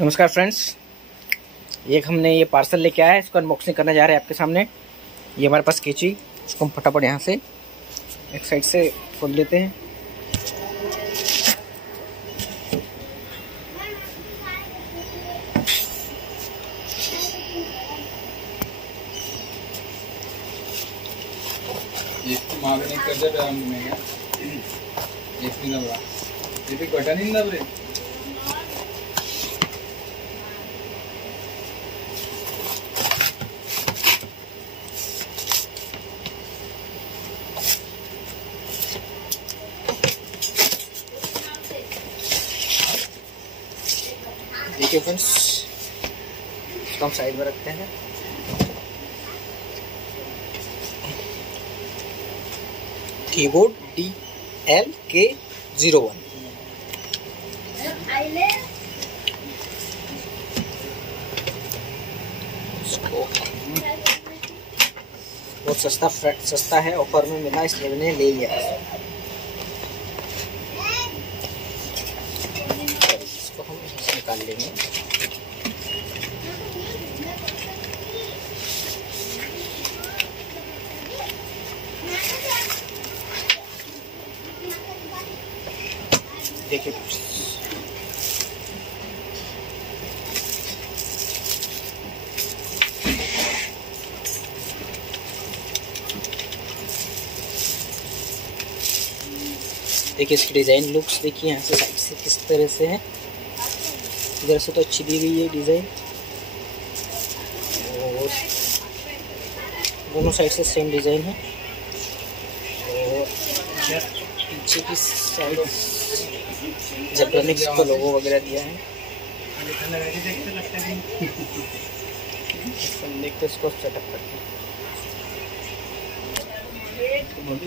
नमस्कार फ्रेंड्स, एक हमने ये पार्सल लेके आया है, इसको अनबॉक्सिंग करने जा रहे हैं आपके सामने। ये हमारे पास कैंची, इसको हम फटाफट यहाँ से एक साइड से खोल लेते हैं। देखिए फ्रेंड्स, इसको हम साइड में रखते हैं। Keyboard DLK01। बहुत सस्ता है, ऑफर में मिला इसलिए मैंने ले लिया। इसको हम इससे निकाल लेंगे। देखिए देखिए इसकी डिज़ाइन लुक्स देखिए यहाँ से साइड से किस तरह से है। इधर से तो अच्छी दी गई है डिज़ाइन, और दोनों साइड से सेम डिज़ाइन है। और पीछे की साइड जेब्रानिक्स का लोगो वगैरह दिया है। देखते इसको सेटअप करते हैं।